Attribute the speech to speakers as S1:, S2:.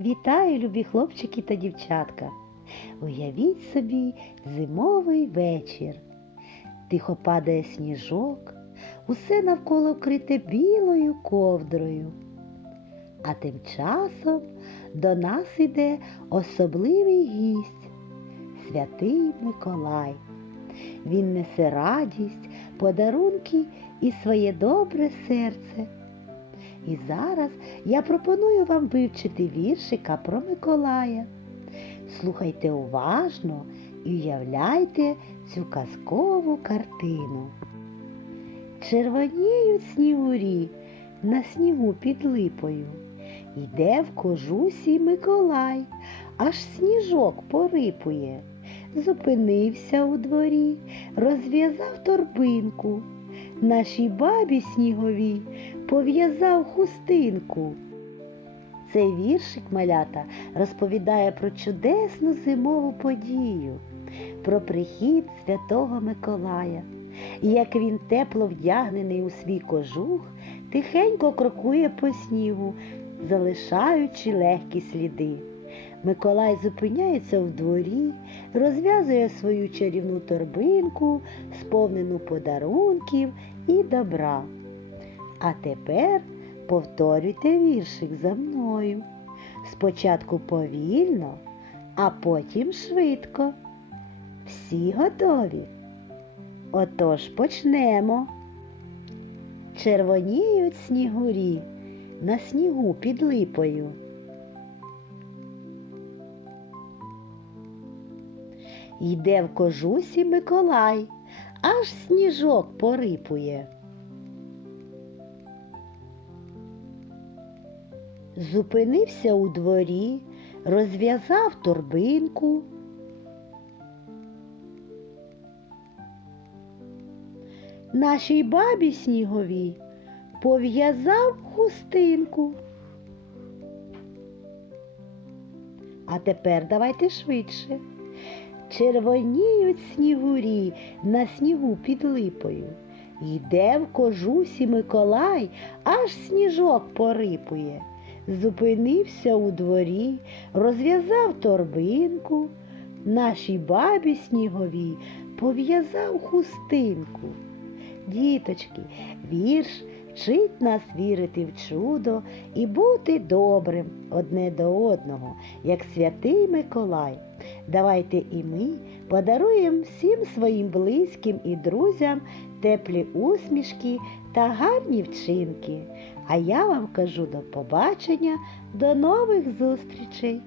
S1: Вітаю, любі хлопчики та дівчатка. Уявіть собі зимовий вечір. Тихо падає сніжок, усе навколо вкрите білою ковдрою. А тим часом до нас іде особливий гість святий Миколай. Він несе радість, подарунки і своє добре серце. І зараз я пропоную вам вивчити віршика про Миколая. Слухайте уважно і уявляйте цю казкову картину. Червоніють снігурі на снігу під липою. Йде в кожусі Миколай, аж сніжок порипує. Зупинився у дворі, розв'язав торбинку. Нашій бабі сніговій пов'язав хустинку. Цей віршик малята розповідає про чудесну зимову подію, про прихід святого Миколая. І як він тепло вдягнений у свій кожух, тихенько крокує по снігу, залишаючи легкі сліди. Миколай зупиняється в дворі, розв'язує свою чарівну торбинку, сповнену подарунків і добра. А тепер повторюйте віршик за мною. Спочатку повільно, а потім швидко. Всі готові? Отож почнемо. Червоніють снігурі на снігу під липою. Йде в кожусі Миколай, аж сніжок порипує. Зупинився у дворі, розв'язав торбинку. Нашій бабі сніговій пов'язав хустинку. А тепер давайте швидше. Червоніють снігурі на снігу під липою. Йде в кожусі Миколай, аж сніжок порипує. Зупинився у дворі, розв'язав торбинку, нашій бабі сніговій пов'язав хустинку. Діточки, вірш вчить нас вірити в чудо і бути добрим одне до одного, як святий Миколай. Давайте і ми подаруємо всім своїм близьким і друзям теплі усмішки та гарні вчинки. А я вам кажу до побачення, до нових зустрічей!